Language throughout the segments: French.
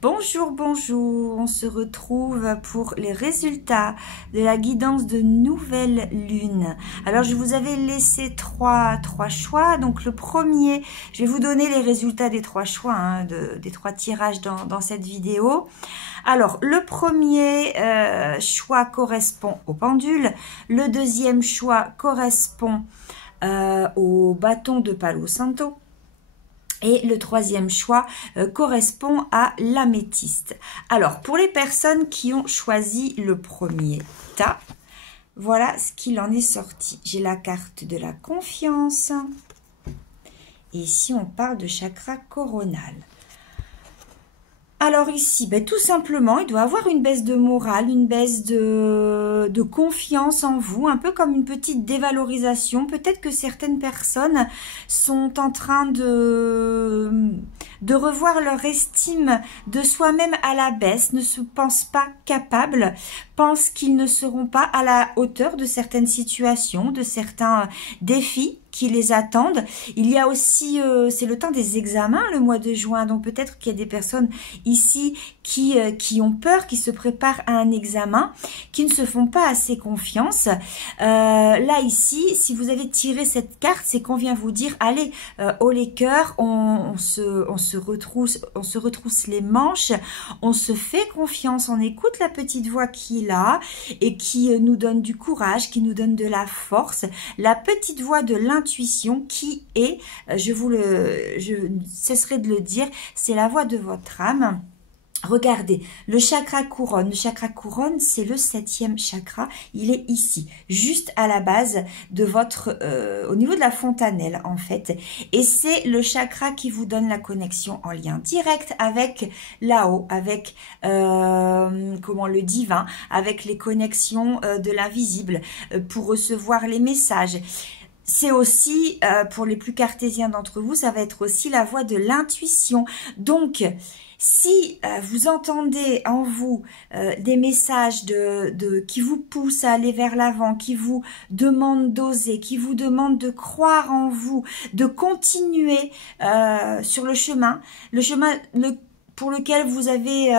Bonjour, bonjour, on se retrouve pour les résultats de la guidance de nouvelle lune. Alors je vous avais laissé trois choix, donc le premier, je vais vous donner les résultats des trois choix, des trois tirages dans cette vidéo. Alors le premier choix correspond au pendule, le deuxième choix correspond au bâton de Palo Santo. Et le troisième choix correspond à l'améthyste. Alors, pour les personnes qui ont choisi le premier tas, voilà ce qu'il en est sorti. J'ai la carte de la confiance. Et ici, on parle de chakra coronal. Alors ici, tout simplement, il doit avoir une baisse de morale, une baisse de confiance en vous, un peu comme une petite dévalorisation. Peut-être que certaines personnes sont en train de revoir leur estime de soi-même à la baisse, ne se pensent pas capables, pensent qu'ils ne seront pas à la hauteur de certaines situations, de certains défis qui les attendent. Il y a aussi, c'est le temps des examens, le mois de juin, donc peut-être qu'il y a des personnes ici qui ont peur, qui se préparent à un examen, qui ne se font pas assez confiance. Là, ici, si vous avez tiré cette carte, c'est qu'on vient vous dire, allez, haut les cœurs, on se retrousse les manches, on se fait confiance, on écoute la petite voix qui est là et qui nous donne du courage, qui nous donne de la force, la petite voix de l'intuition qui est, je cesserai de le dire, c'est la voix de votre âme. Regardez, le chakra couronne, c'est le 7e chakra, il est ici, juste à la base de votre, au niveau de la fontanelle en fait, et c'est le chakra qui vous donne la connexion en lien direct avec là-haut, avec le divin, avec les connexions de l'invisible, pour recevoir les messages. C'est aussi, pour les plus cartésiens d'entre vous, ça va être aussi la voix de l'intuition. Donc, si vous entendez en vous des messages qui vous poussent à aller vers l'avant, qui vous demandent d'oser, qui vous demandent de croire en vous, de continuer sur le chemin pour lequel vous avez,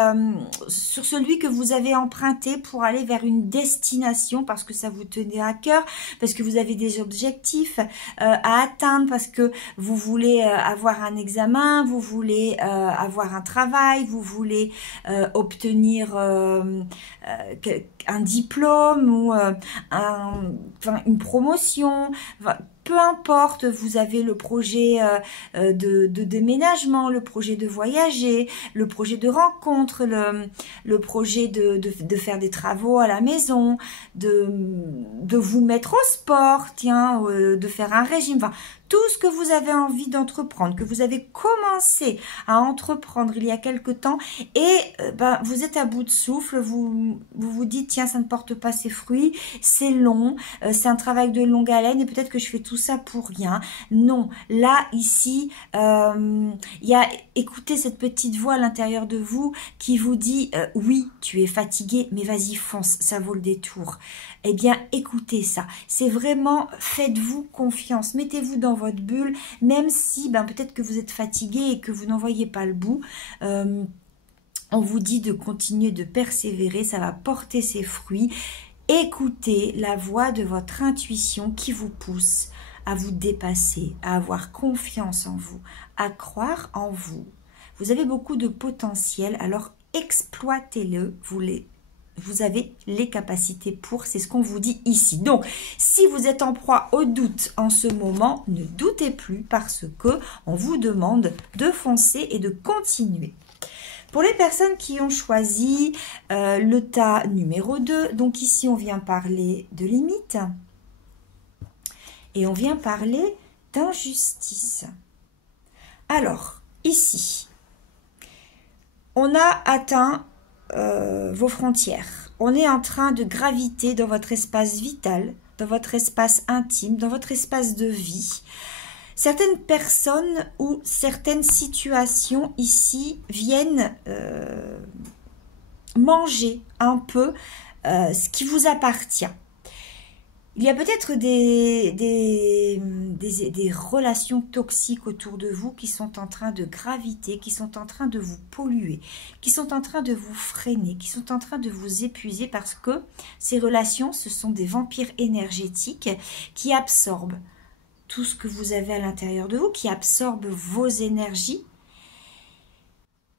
sur celui que vous avez emprunté pour aller vers une destination, parce que ça vous tenait à cœur, parce que vous avez des objectifs à atteindre, parce que vous voulez avoir un examen, vous voulez avoir un travail, vous voulez obtenir un diplôme ou une promotion, peu importe, vous avez le projet de déménagement, le projet de voyager, le projet de rencontre, le projet de faire des travaux à la maison, de vous mettre au sport, tiens, de faire un régime, enfin, tout ce que vous avez envie d'entreprendre, que vous avez commencé à entreprendre il y a quelque temps et vous êtes à bout de souffle, vous dites tiens ça ne porte pas ses fruits, c'est long, c'est un travail de longue haleine et peut-être que je fais tout ça pour rien. Non, là ici il y a, écoutez cette petite voix à l'intérieur de vous qui vous dit oui tu es fatigué mais vas-y fonce, ça vaut le détour. Eh bien écoutez ça, c'est vraiment faites-vous confiance, mettez-vous dans votre bulle, même si peut-être que vous êtes fatigué et que vous n'en voyez pas le bout. On vous dit de continuer de persévérer, ça va porter ses fruits. Écoutez la voix de votre intuition qui vous pousse à vous dépasser, à avoir confiance en vous, à croire en vous. Vous avez beaucoup de potentiel, alors exploitez-le, vous avez les capacités pour, c'est ce qu'on vous dit ici. Donc, si vous êtes en proie au doute en ce moment, ne doutez plus parce que on vous demande de foncer et de continuer. Pour les personnes qui ont choisi le tas numéro 2, donc ici on vient parler de limite et on vient parler d'injustice. Alors, ici, on a atteint vos frontières. On est en train de graviter dans votre espace vital, dans votre espace intime, dans votre espace de vie. Certaines personnes ou certaines situations ici viennent manger un peu ce qui vous appartient. Il y a peut-être des relations toxiques autour de vous qui sont en train de graviter, qui sont en train de vous polluer, qui sont en train de vous freiner, qui sont en train de vous épuiser parce que ces relations, ce sont des vampires énergétiques qui absorbent tout ce que vous avez à l'intérieur de vous, qui absorbent vos énergies.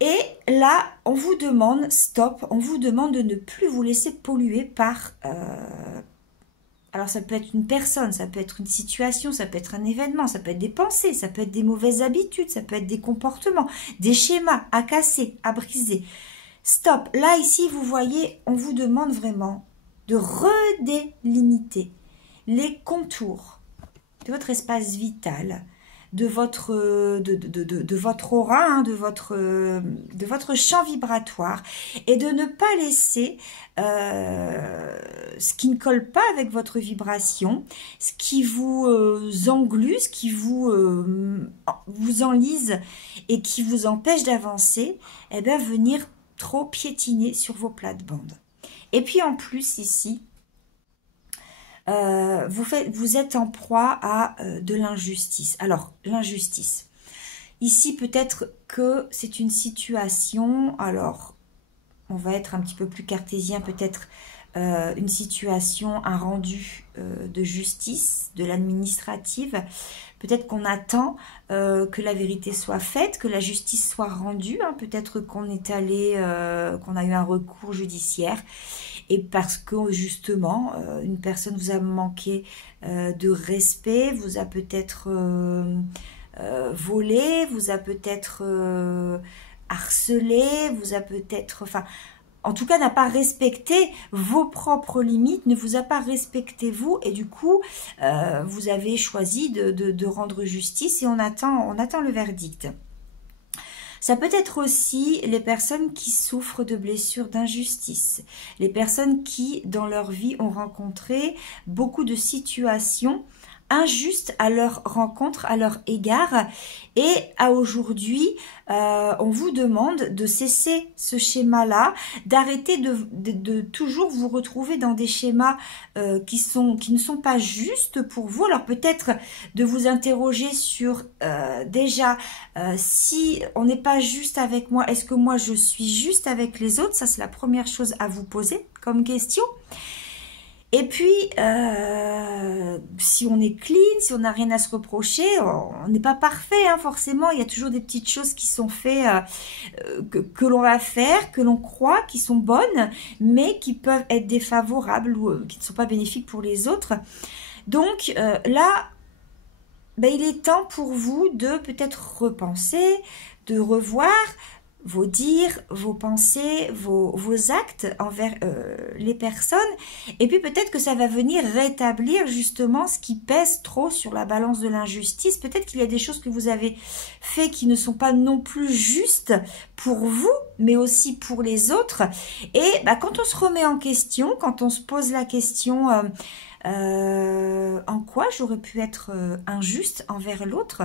Et là, on vous demande, stop, on vous demande de ne plus vous laisser polluer par... alors ça peut être une personne, ça peut être une situation, ça peut être un événement, ça peut être des pensées, ça peut être des mauvaises habitudes, ça peut être des comportements, des schémas à casser, à briser. Stop. Là, ici, vous voyez, on vous demande vraiment de redélimiter les contours de votre espace vital, de votre aura, hein, de votre champ vibratoire, et de ne pas laisser ce qui ne colle pas avec votre vibration, ce qui vous engluse, qui vous enlise et qui vous empêche d'avancer, eh bien venir trop piétiner sur vos plates-bandes. Et puis en plus ici, vous êtes en proie à de l'injustice. Alors, l'injustice. Ici, peut-être que c'est une situation, alors, on va être un petit peu plus cartésien, peut-être une situation, un rendu de justice, de l'administrative. Peut-être qu'on attend que la vérité soit faite, que la justice soit rendue. Hein. Peut-être qu'on est allé, qu'on a eu un recours judiciaire. Et parce que justement, une personne vous a manqué de respect, vous a peut-être volé, vous a peut-être harcelé, vous a peut-être... Enfin, en tout cas, n'a pas respecté vos propres limites, ne vous a pas respecté vous. Et du coup, vous avez choisi de rendre justice et on attend le verdict. Ça peut être aussi les personnes qui souffrent de blessures d'injustice, les personnes qui, dans leur vie, ont rencontré beaucoup de situations injustes à leur rencontre, à leur égard. Et à aujourd'hui, on vous demande de cesser ce schéma-là, d'arrêter de toujours vous retrouver dans des schémas qui ne sont pas justes pour vous. Alors peut-être de vous interroger sur déjà, si on n'est pas juste avec moi, est-ce que moi je suis juste avec les autres? Ça c'est la première chose à vous poser comme question. Et puis, si on est clean, si on n'a rien à se reprocher, on n'est pas parfait, hein, forcément. Il y a toujours des petites choses qui sont faites, que l'on va faire, que l'on croit, qui sont bonnes, mais qui peuvent être défavorables ou qui ne sont pas bénéfiques pour les autres. Donc là, ben, il est temps pour vous de peut-être repenser, de revoir vos dires, vos pensées, vos actes envers les personnes. Et puis peut-être que ça va venir rétablir justement ce qui pèse trop sur la balance de l'injustice. Peut-être qu'il y a des choses que vous avez fait qui ne sont pas non plus justes pour vous, mais aussi pour les autres. Et bah, quand on se remet en question, quand on se pose la question... en quoi j'aurais pu être injuste envers l'autre?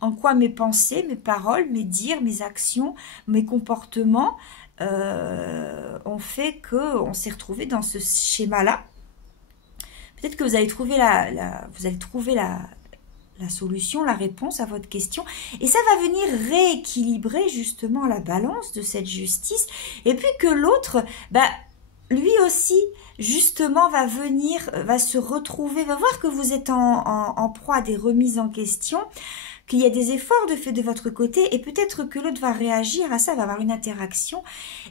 En quoi mes pensées, mes paroles, mes dires, mes actions, mes comportements ont fait qu'on s'est retrouvé dans ce schéma-là? Peut-être que vous allez trouver la solution, la réponse à votre question. Et ça va venir rééquilibrer justement la balance de cette justice. Et puis que l'autre... bah, lui aussi, justement, va venir, va se retrouver, va voir que vous êtes en proie à des remises en question, qu'il y a des efforts de fait de votre côté, et peut-être que l'autre va réagir à ça, va avoir une interaction,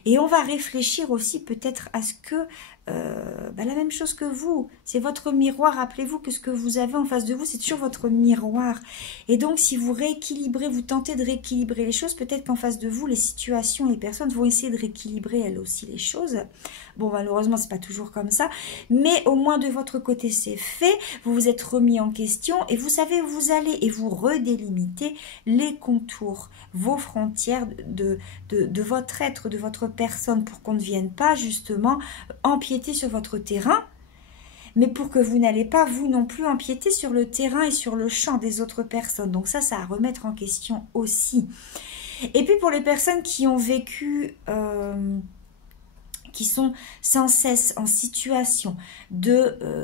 et on va réfléchir aussi peut-être à ce que, bah, la même chose que vous, c'est votre miroir. Rappelez-vous que ce que vous avez en face de vous, c'est toujours votre miroir. Et donc, si vous rééquilibrez, vous tentez de rééquilibrer les choses, peut-être qu'en face de vous, les situations, les personnes vont essayer de rééquilibrer elles aussi les choses. Bon, malheureusement, c'est pas toujours comme ça, mais au moins de votre côté, c'est fait. Vous vous êtes remis en question et vous savez où vous allez et vous redélimitez les contours, vos frontières de votre être, de votre personne, pour qu'on ne vienne pas justement empiéter sur votre terrain, mais pour que vous n'allez pas, vous non plus, empiéter sur le terrain et sur le champ des autres personnes. Donc ça à remettre en question aussi. Et puis pour les personnes qui ont vécu... qui sont sans cesse en situation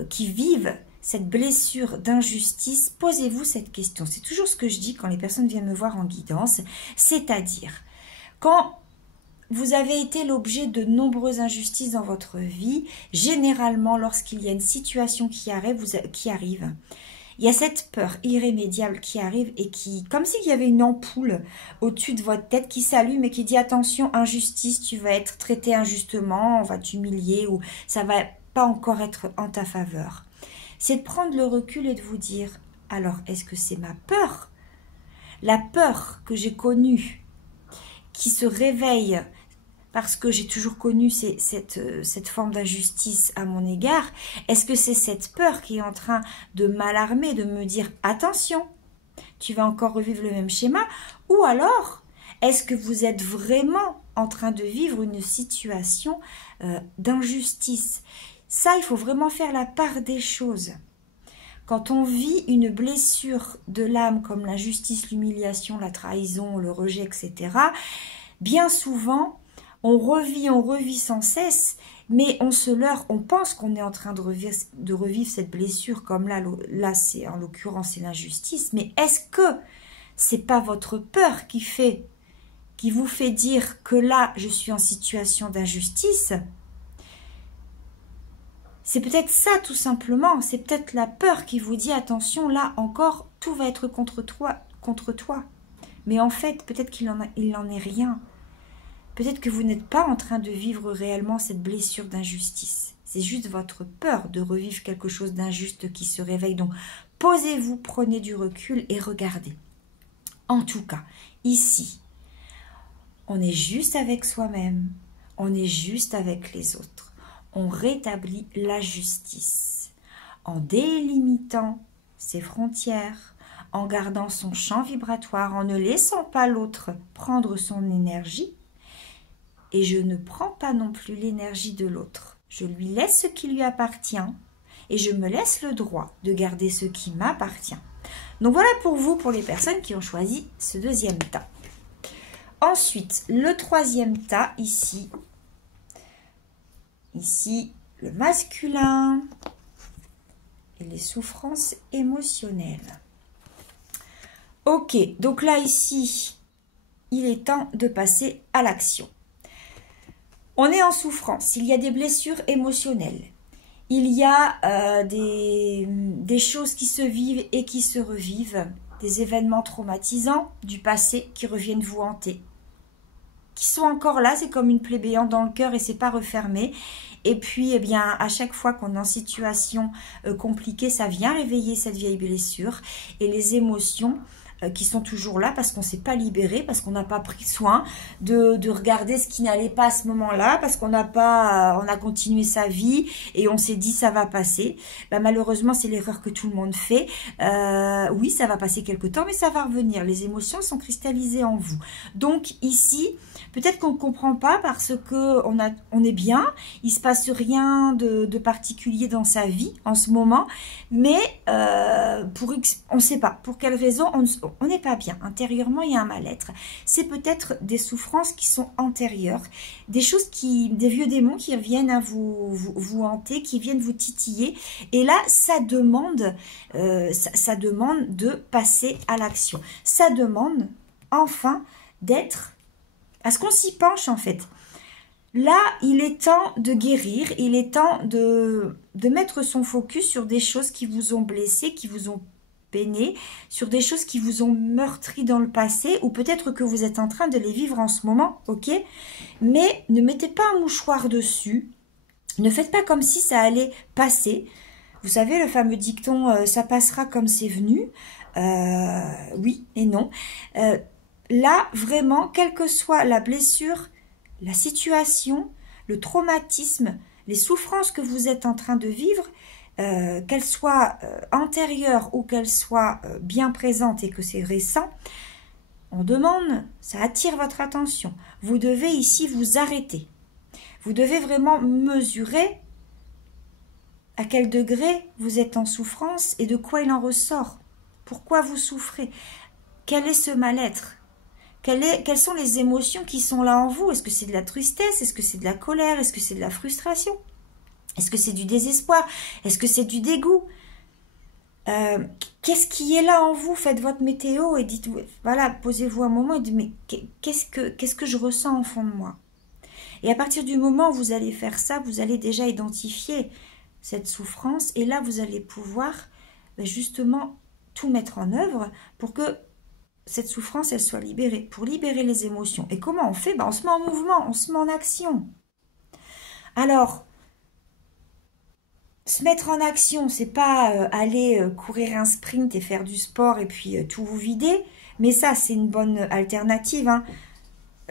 qui vivent cette blessure d'injustice, posez-vous cette question. C'est toujours ce que je dis quand les personnes viennent me voir en guidance, c'est-à-dire quand vous avez été l'objet de nombreuses injustices dans votre vie, généralement lorsqu'il y a une situation qui arrive, il y a cette peur irrémédiable qui arrive et qui, comme s'il y avait une ampoule au-dessus de votre tête qui s'allume et qui dit attention, injustice, tu vas être traité injustement, on va t'humilier ou ça va pas encore être en ta faveur. C'est de prendre le recul et de vous dire, alors est-ce que c'est ma peur? La peur que j'ai connue, qui se réveille parce que j'ai toujours connu cette forme d'injustice à mon égard, est-ce que c'est cette peur qui est en train de m'alarmer, de me dire attention, tu vas encore revivre le même schéma? Ou alors, est-ce que vous êtes vraiment en train de vivre une situation d'injustice? Ça, il faut vraiment faire la part des choses. Quand on vit une blessure de l'âme comme l'injustice, l'humiliation, la trahison, le rejet, etc., bien souvent, on revit sans cesse, mais on se leurre, on pense qu'on est en train de revivre cette blessure, comme là c'est en l'occurrence c'est l'injustice, mais est-ce que c'est pas votre peur qui vous fait dire que là je suis en situation d'injustice? C'est peut-être ça tout simplement, c'est peut-être la peur qui vous dit attention, là encore tout va être contre toi. Mais en fait, peut-être qu'il n'en est rien. Peut-être que vous n'êtes pas en train de vivre réellement cette blessure d'injustice. C'est juste votre peur de revivre quelque chose d'injuste qui se réveille. Donc, posez-vous, prenez du recul et regardez. En tout cas, ici, on est juste avec soi-même, on est juste avec les autres. On rétablit la justice en délimitant ses frontières, en gardant son champ vibratoire, en ne laissant pas l'autre prendre son énergie. Et je ne prends pas non plus l'énergie de l'autre. Je lui laisse ce qui lui appartient et je me laisse le droit de garder ce qui m'appartient. Donc voilà pour vous, pour les personnes qui ont choisi ce deuxième tas. Ensuite, le troisième tas, ici, le masculin et les souffrances émotionnelles. Ok, donc là, ici, il est temps de passer à l'action. On est en souffrance, il y a des blessures émotionnelles, il y a des choses qui se vivent et qui se revivent, des événements traumatisants du passé qui reviennent vous hanter, qui sont encore là, c'est comme une plaie béante dans le cœur et c'est pas refermé. Et puis, eh bien, à chaque fois qu'on est en situation compliquée, ça vient réveiller cette vieille blessure et les émotions qui sont toujours là parce qu'on ne s'est pas libéré, parce qu'on n'a pas pris soin de regarder ce qui n'allait pas à ce moment-là, parce qu'on n'a pas, on a continué sa vie et on s'est dit ça va passer. Ben, malheureusement, c'est l'erreur que tout le monde fait. Oui, ça va passer quelque temps, mais ça va revenir. Les émotions sont cristallisées en vous. Donc ici, peut-être qu'on ne comprend pas parce que on est bien, il se passe rien de particulier dans sa vie en ce moment, mais on ne sait pas pour quelle raison on n'est pas bien. Intérieurement, il y a un mal-être. C'est peut-être des souffrances qui sont antérieures, des choses des vieux démons qui viennent à vous hanter, qui viennent vous titiller. Et là, ça demande de passer à l'action. Ça demande enfin d'être à ce qu'on s'y penche en fait. Là, il est temps de guérir, il est temps de mettre son focus sur des choses qui vous ont blessé, qui vous ont peiné, sur des choses qui vous ont meurtri dans le passé, ou peut-être que vous êtes en train de les vivre en ce moment, ok? Mais ne mettez pas un mouchoir dessus, ne faites pas comme si ça allait passer. Vous savez, le fameux dicton « ça passera comme c'est venu », oui et non. Là, vraiment, quelle que soit la blessure, la situation, le traumatisme, les souffrances que vous êtes en train de vivre, qu'elles soient antérieures ou qu'elles soient bien présentes et que c'est récent, on demande, ça attire votre attention. Vous devez ici vous arrêter. Vous devez vraiment mesurer à quel degré vous êtes en souffrance et de quoi il en ressort. Pourquoi vous souffrez? Quel est ce mal-être? Quelles sont les émotions qui sont là en vous? Est-ce que c'est de la tristesse? Est-ce que c'est de la colère? Est-ce que c'est de la frustration? Est-ce que c'est du désespoir? Est-ce que c'est du dégoût? Qu'est-ce qui est là en vous? Faites votre météo et dites, voilà, posez-vous un moment et dites, mais qu'est-ce que je ressens au fond de moi? Et à partir du moment où vous allez faire ça, vous allez déjà identifier cette souffrance et là, vous allez pouvoir justement tout mettre en œuvre pour que cette souffrance, elle soit libérée, pour libérer les émotions. Et comment on fait? On se met en mouvement, on se met en action. Alors, se mettre en action, c'est pas aller courir un sprint et faire du sport et puis tout vous vider, mais ça, c'est une bonne alternative, hein.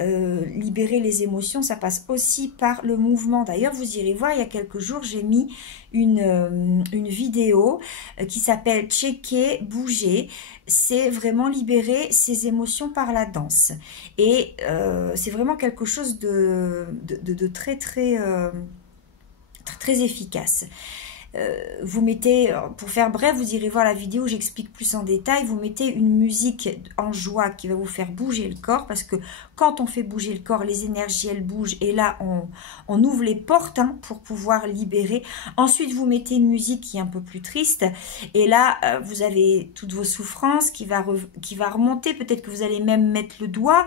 Libérer les émotions, ça passe aussi par le mouvement. D'ailleurs, vous irez voir, il y a quelques jours, j'ai mis une vidéo qui s'appelle « Checker, bouger ». C'est vraiment libérer ses émotions par la danse. Et c'est vraiment quelque chose de très, très, très efficace. Vous mettez, pour faire bref, vous irez voir la vidéo, j'explique plus en détail, vous mettez une musique en joie qui va vous faire bouger le corps, parce que quand on fait bouger le corps, les énergies elles bougent, et là on ouvre les portes pour pouvoir libérer. Ensuite vous mettez une musique qui est un peu plus triste, et là vous avez toutes vos souffrances qui va remonter, peut-être que vous allez même mettre le doigt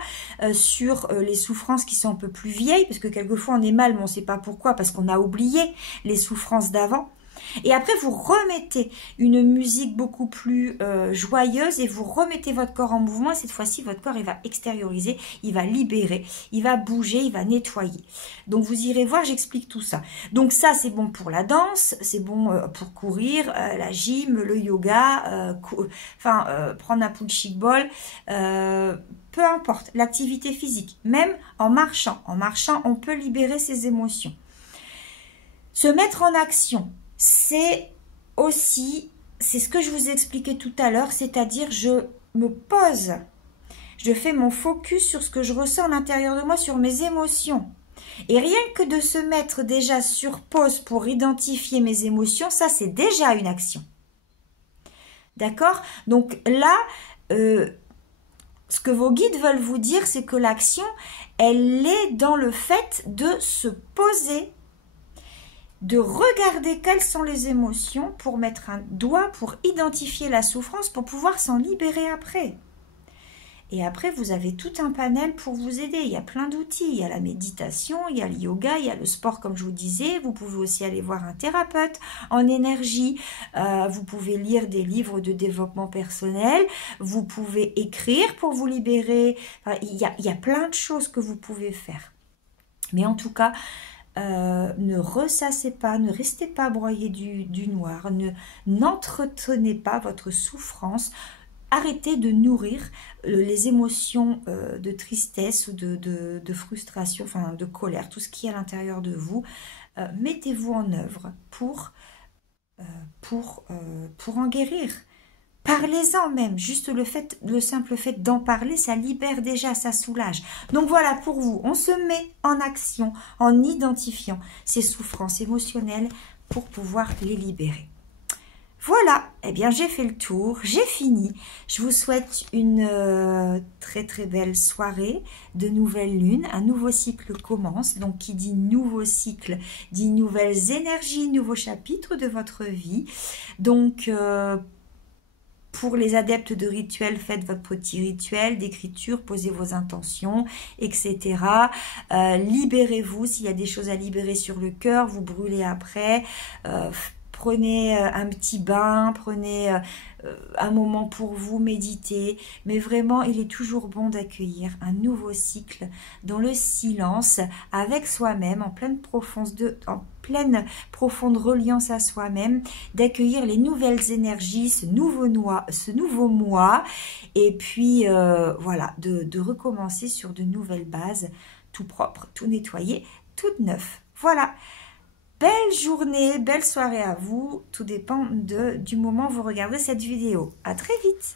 sur les souffrances qui sont un peu plus vieilles, parce que quelquefois on est mal, mais on ne sait pas pourquoi, parce qu'on a oublié les souffrances d'avant. Et après, vous remettez une musique beaucoup plus joyeuse et vous remettez votre corps en mouvement. Et cette fois-ci, votre corps, il va extérioriser, il va libérer, il va bouger, il va nettoyer. Donc, vous irez voir, j'explique tout ça. Donc, ça, c'est bon pour la danse, c'est bon pour courir, la gym, le yoga, prendre un punching ball, peu importe, l'activité physique. Même en marchant, on peut libérer ses émotions. Se mettre en action. C'est ce que je vous ai expliqué tout à l'heure, c'est-à-dire je me pose, je fais mon focus sur ce que je ressens à l'intérieur de moi, sur mes émotions. Et rien que de se mettre déjà sur pause pour identifier mes émotions, ça c'est déjà une action. D'accord? Donc là, ce que vos guides veulent vous dire, c'est que l'action, elle est dans le fait de se poser, de regarder quelles sont les émotions pour mettre un doigt, pour identifier la souffrance, pour pouvoir s'en libérer après. Et après, vous avez tout un panel pour vous aider. Il y a plein d'outils. Il y a la méditation, il y a le yoga, il y a le sport, comme je vous disais. Vous pouvez aussi aller voir un thérapeute en énergie. Vous pouvez lire des livres de développement personnel. Vous pouvez écrire pour vous libérer. Il y a plein de choses que vous pouvez faire. Mais en tout cas, ne ressassez pas, ne restez pas broyé du noir, n'entretenez pas votre souffrance, arrêtez de nourrir les émotions de tristesse ou de frustration, enfin de colère, tout ce qui est à l'intérieur de vous. Mettez-vous en œuvre pour en guérir. Parlez-en même, juste le simple fait d'en parler, ça libère déjà, ça soulage. Donc voilà, pour vous, on se met en action en identifiant ces souffrances émotionnelles pour pouvoir les libérer. Voilà, eh bien j'ai fait le tour, j'ai fini. Je vous souhaite une très très belle soirée de nouvelle lune. Un nouveau cycle commence, donc qui dit nouveau cycle, dit nouvelles énergies, nouveau chapitre de votre vie. Donc, pour les adeptes de rituels, faites votre petit rituel d'écriture, posez vos intentions, etc. Libérez-vous, s'il y a des choses à libérer sur le cœur, vous brûlez après. Prenez un petit bain, prenez un moment pour vous, méditez. Mais vraiment, il est toujours bon d'accueillir un nouveau cycle dans le silence, avec soi-même, en pleine profonde reliance à soi-même, d'accueillir les nouvelles énergies, ce nouveau mois, et puis voilà, de recommencer sur de nouvelles bases, tout propre, tout nettoyé, tout neuf. Voilà. Belle journée, belle soirée à vous. Tout dépend du moment où vous regardez cette vidéo. À très vite.